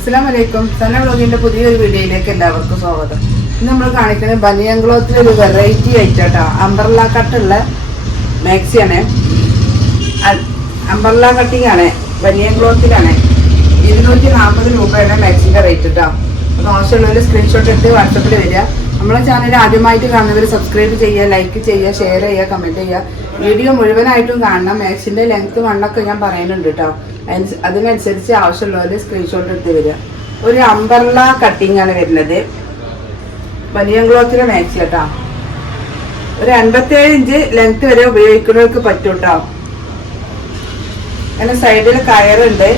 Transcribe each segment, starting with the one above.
അസ്സാം വലൈക്കും സന പുതിയൊരു വീഡിയോയിലേക്ക് എല്ലാവർക്കും സ്വാഗതം. ഇന്ന് നമ്മൾ കാണിക്കുന്നത് ബനിയൻ ഒരു വെറൈറ്റി ആയിട്ടാട്ടോ. അംബർല കട്ടുള്ള മാക്സിയാണ്. അംബർല കട്ടിങ്ങാണ് ബനിയൻ ക്ലോത്തിലാണ്. ഇരുന്നൂറ്റി നാൽപ്പത് രൂപയാണ് മാക്സിന്റെ റേറ്റ് കേട്ടോ അപ്പോൾ ആവശ്യമുള്ളവർ സ്ക്രീൻഷോട്ട് എടുത്ത് വാട്സപ്പിൽ വരിക. നമ്മളെ ചാനൽ ആദ്യമായിട്ട് കാണുന്നവർ സബ്സ്ക്രൈബ് ചെയ്യുക ലൈക്ക് ചെയ്യുക ഷെയർ ചെയ്യുക കമന്റ് ചെയ്യുക. വീഡിയോ മുഴുവനായിട്ടും കാണണം. മാക്സിന്റെ ലെങ്ത് വണ്ണൊക്കെ ഞാൻ പറയുന്നുണ്ട് കേട്ടോ അതിനനുസരിച്ച് ആവശ്യമുള്ളവർ സ്ക്രീൻഷോട്ട് എടുത്ത് വരിക. ഒരു അമ്പർല കട്ടിംഗ് ആണ് വരുന്നത്. വലിയ ക്ലോത്തിലെ മാക്സി കേട്ടോ. ഒരു അൻപത്തേഴ് ഇഞ്ച് ലെങ്ത് വരെ ഉപയോഗിക്കുന്നവർക്ക് പറ്റും കേട്ടോ അങ്ങനെ സൈഡിൽ കയറുണ്ട്.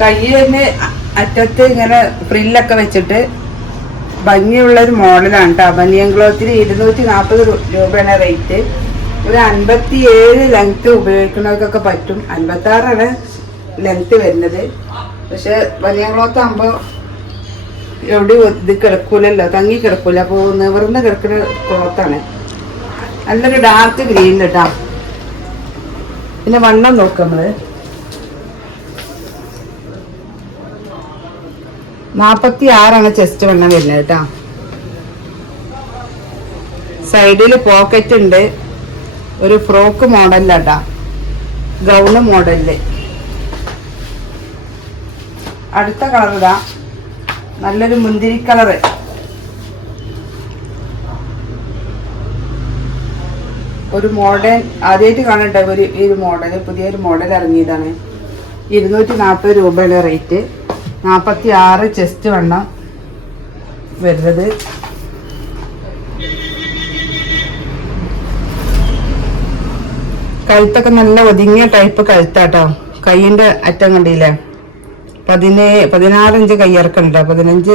കയ്യിന് അറ്റത്ത് ഇങ്ങനെ ഫ്രില്ലൊക്കെ വെച്ചിട്ട് ഭംഗിയുള്ള ഒരു മോഡലാണ് കേട്ടോ ബനിയൻ ക്ലോത്തിന് ഇരുന്നൂറ്റി നാൽപ്പത് രൂപയാണ് റേറ്റ് ഒരു അൻപത്തി ഏഴ് ലെങ്ത് ഉപയോഗിക്കുന്നവർക്കൊക്കെ പറ്റും. അൻപത്തി ആറാണ് ലെങ്ത് വരുന്നത്. പക്ഷെ വലിയ ക്ലോത്ത് ആകുമ്പോൾ എവിടെ ഇത് കിടക്കൂലല്ലോ. തങ്ങി കിടക്കൂല. അപ്പോൾ നിവർന്ന് കിടക്കുന്ന ക്ലോത്താണ് നല്ലൊരു ഡാർക്ക് ഗ്രീൻ കേട്ടോ പിന്നെ വണ്ണം നോക്കാം നമ്മൾ. നാപ്പത്തി ആറാണ് ചെസ്റ്റ് വണ്ണം വരുന്നത് കേട്ടോ സൈഡിൽ പോക്കറ്റ് ഉണ്ട്. ഒരു ഫ്രോക്ക് മോഡലിലാട്ടാ ഗൗണ് മോഡലിൽ അടുത്ത കളർ ഇതാ. നല്ലൊരു മുന്തിരി കളറ് ഒരു മോഡൽ ആദ്യമായിട്ട് കാണട്ടെ ഒരു ഈ ഒരു മോഡൽ പുതിയൊരു മോഡൽ ഇറങ്ങിയതാണ്. ഇരുന്നൂറ്റി നാൽപ്പത് രൂപയുടെ റേറ്റ് നാൽപ്പത്തി ആറ് ചെസ്റ്റ് വണ്ണം വരുന്നത്. കഴുത്തൊക്കെ നല്ല ഒതുങ്ങിയ ടൈപ്പ് കഴുത്താട്ടോ. കൈയിന്റെ അറ്റം കണ്ടില്ലേ? പതിനേ പതിനാറിഞ്ച് കയ്യിറക്കുണ്ട് പതിനഞ്ച്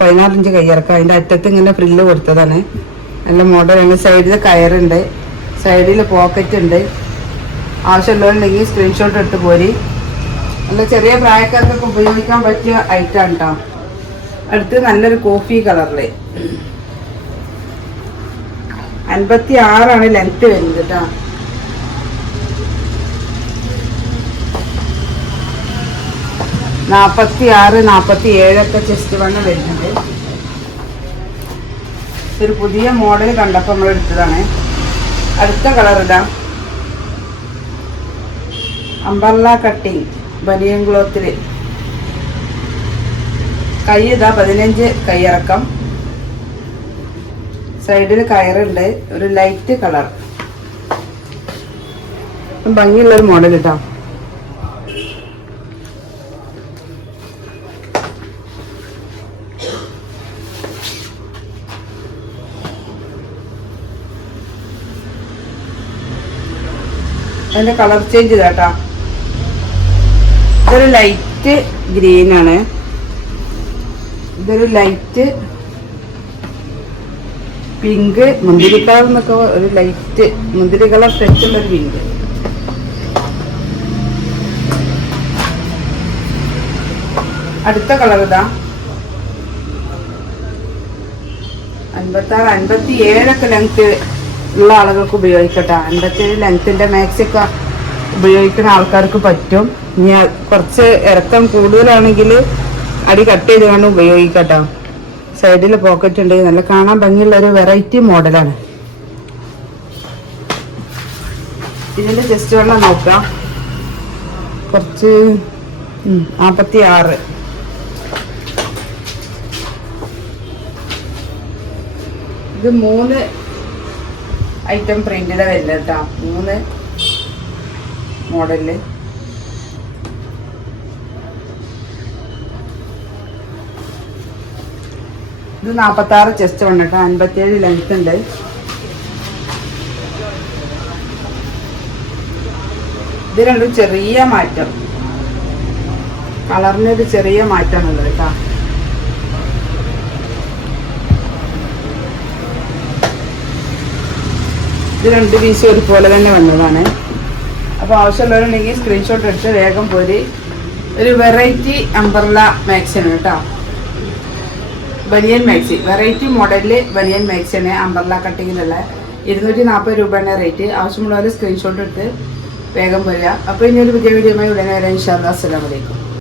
പതിനാറിഞ്ച് കയ്യിറക്കം അതിന്റെ അറ്റത്ത് ഇങ്ങനെ ഫ്രില്ല് കൊടുത്തതാണ്. നല്ല മോഡലാണ് സൈഡിൽ കയറുണ്ട്. സൈഡിൽ പോക്കറ്റ് ഉണ്ട്. ആവശ്യമുള്ളവരുണ്ടെങ്കിൽ സ്ക്രീൻഷോട്ട് എടുത്ത് പോരി. നല്ല ചെറിയ പ്രായക്കാർക്കൊക്കെ ഉപയോഗിക്കാൻ പറ്റിയ ഐറ്റം കേട്ടോ അടുത്ത് നല്ലൊരു കോഫി കളറിൽ അൻപത്തി ആറാണ് ലെങ്ത് വരുന്നത് കേട്ടോ നാപ്പത്തി ആറ് നാൽപ്പത്തി ഏഴൊക്കെ ചെസ്റ്റ് വണ്ണം വരുന്നുണ്ട്. ഒരു പുതിയ മോഡൽ കണ്ടപ്പോൾ നമ്മൾ എടുത്തതാണ്. അടുത്ത കളർ ഇതാ. അമ്പർല കട്ടിങ് ബനിയൻ ക്ലോത്തിൽ കൈ ഇതാ പതിനഞ്ച് കൈയിറക്കം സൈഡിൽ കയറുണ്ട് ഒരു ലൈറ്റ് കളർ ഭംഗിയുള്ളൊരു മോഡൽ കേട്ടോ അതിന്റെ കളർ ചേഞ്ച് ഇതാട്ടാ ഇതൊരു ലൈറ്റ് ഗ്രീൻ ആണ്. ഇതൊരു ലൈറ്റ് പിങ്ക് മുന്തിരി കളർ എന്നൊക്കെ ഒരു ലൈറ്റ് മുന്തിരി കളർ ടച്ചുള്ള ഒരു പിങ്ക് അടുത്ത കളർ ഇതാ. അൻപത്തി ആറ് അൻപത്തി ഏഴൊക്കെ ലെങ്ത് ഉള്ള ആളുകൾക്ക് ഉപയോഗിക്കട്ടെ. അൻപത്തേഴ് ലെങ്ത്തിന്റെ ലെങ്ത്തിന്റെ മാക്സിക്ക ഉപയോഗിക്കുന്ന ആൾക്കാർക്ക് പറ്റും. ഇനി കുറച്ച് ഇറക്കം കൂടുതലാണെങ്കിൽ അടി കട്ട് ചെയ്ത് കാണും ഉപയോഗിക്കട്ടോ സൈഡിൽ പോക്കറ്റ് ഉണ്ട്. നല്ല കാണാൻ ഭംഗിയുള്ള ഒരു വെറൈറ്റി മോഡലാണ് ഇതിന്റെ ജസ്റ്റ് വെള്ളം നോക്കാം. കുറച്ച് നാൽപ്പത്തി ആറ് ഇത് മൂന്ന് ഐറ്റം പ്രിന്റിലെ വരില്ല കേട്ടോ മൂന്ന് മോഡലിൽ ഇത് നാൽപ്പത്തി ആറ് ചെസ്റ്റ് ഉണ്ട് കേട്ടോ. അൻപത്തിയേഴ് ലെങ്ത് ഉണ്ട്. ഇത് രണ്ടും ചെറിയ മാറ്റം. കളറിനൊരു ചെറിയ മാറ്റമാണുള്ളത് കേട്ടോ. ഇത് രണ്ട് പീസും ഒരുപോലെ തന്നെ വന്നതാണ്. അപ്പോൾ ആവശ്യമുള്ളവരുണ്ടെങ്കിൽ സ്ക്രീൻഷോട്ട് എടുത്ത് വേഗം പോരി. ഒരു വെറൈറ്റി അംബർല മാക്സിയാണ് കേട്ടോ. ബനിയൻ മാക്സി വെറൈറ്റി മോഡലിൽ ബനിയൻ മാക്സിയാണ് അംബർല കട്ടിങ്ങിലുള്ള ഇരുന്നൂറ്റി നാൽപ്പത് രൂപയാണ് റേറ്റ് ആവശ്യമുള്ളവർ സ്ക്രീൻഷോട്ട് എടുത്ത് വേഗം പോരുക. അപ്പോൾ ഇനി ഒരു പുതിയ വീഡിയോ ഉടനെ വരാം. ഇൻഷാ അസ്സലാമലൈക്കും